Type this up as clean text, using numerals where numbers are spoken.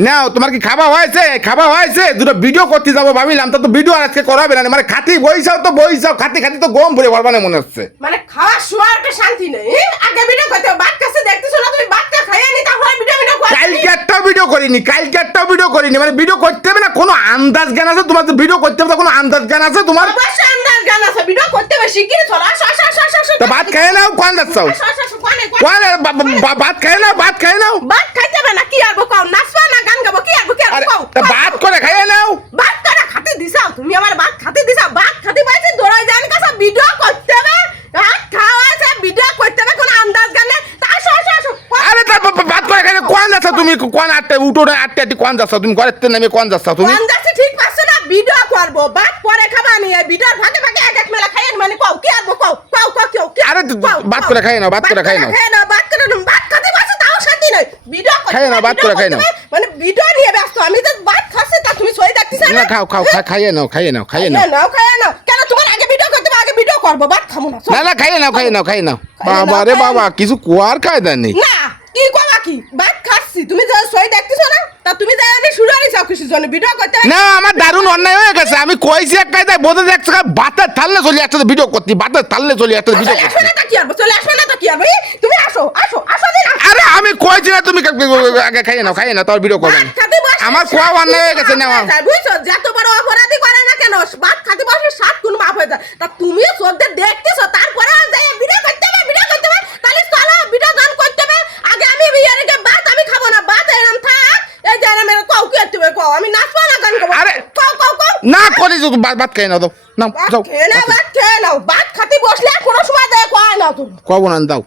নাও তোমার কি খাওয়া হয়েছে দুটো ভিডিও করতে যাবো ভাবিলাম তো ভিডিও আর আজকে করাবে না মানে খাতি বইসাও খাতি তো গম ভরে পারবা না মনে হচ্ছে মানে খাওয়ার সময় একটা শান্তি নেই আগে ভিডিও করতে বাদ কাছে দেখতেছো না তুমি বাদটা খাইয়ে নি তারপরে ভিডিও করো কালকে একটাও ভিডিও করিনি মানে ভিডিও করতে হবে না কোনো আন্দাজ জ্ঞান আছে তোমার তো ভিডিও করতে হবে কোনো আন্দাজ জ্ঞান আছে তোমার অবশ্যই আন্দাজ গান আছে ভিডিও করতে হবে শিগগিরই চলো আসো তো ভাত খাইয়ে নাও কোন যাচ্ছ ভাত খাইয়ে নাও ভাত খাইতে হবে না কি আরবো কও নাচবা না গান গাবো কি আরবো কও ভাত করে খাইয়ে নাও ভাত করে খাতে দিছাও তুমি আমার ভাত খাতে দিছাও ভাত খাতে পাইছে দৌড়াই যান কাছে ভিডিও করতে হবে ভাত খাওয়া আছে ভিডিও করতে হবে কোনো আন্দাজ গান নেই আসো আরে ভাত করে খাইলে কোন যাচ্ছ তুমি কোন আটটা উঠো না আটটা কোন যাচ্ছ তুমি ঘরের নামে কোন যাচ্ছ তুমি কোন যাচ্ছে ঠিক পাচ্ছ না ভিডিও করবো ভাত পরে খাবা নি এই ভিডিওর ভাগে এক মেলা খাইয়েন মানে কও কি আরবো কও আরে ভাত করে খাইয়ে নাও ভাত করে খাইয়ে নাও ভাত খাতে পারছো তাও শান্তি নাই ভিডিও খাইয়ে নাও ভাত করে খাইয়ে নাও মানে ভিডিও নিয়ে ব্যস্ত আমি তো ভাত খাচ্ছি তা তুমি সই দেখতেছ না খাও খাইয়ে নাও খাইয়ে নাও কেন তোমার আগে ভিডিও করতে হবে আগে ভিডিও করবো ভাত খাবো না না খাইয়ে নাও বাবা রে বাবা কিছু কুয়ার কায়দা নেই না কি কবা কি ভাত খাচ্ছি তুমি যা সই দেখতেছ না তা তুমি যা আমি শুরু হইছ কিছু জন্য ভিডিও করতে না আমার দারুণ অন্যায় হয়ে গেছে আমি কইছি এক কায়দায় বোঝা যাচ্ছে বাতের থাললে চলে একটা ভিডিও করতে বাতের থাললে চলে একটা ভিডিও করতে আসো না তা কি আর চলে আসো না তা কি আর তুমি আসো দিন আরে আমি কইছি না তুমি আগে খাইয়ে নাও তোর ভিডিও করবে আমার কোয়া অন্যায় হয়ে গেছে না বুঝছো যত বড় অপরাধী করে না কেন ভাত খাতে বসলে সাত গুণ মাফ হয়ে যায় তা তুমি সদ্যে দেখতেছো তারপরে যাই ভিডিও করতে হবে তাহলে চলো ভিডিও গান করতে হবে আগে আমি বিয়ারে গে ভাত আমি খাবো না ভাত এরম থাক এই যে এরম কও কি করতে হবে কও আমি নাচবো না গান গাবো আরে কও না করে ভাত খাইয়ে নাও দাও খেয়ে নাও ভাত খাতে বসলে কোনো সময় দেয় কয় না তুমি কব না দাও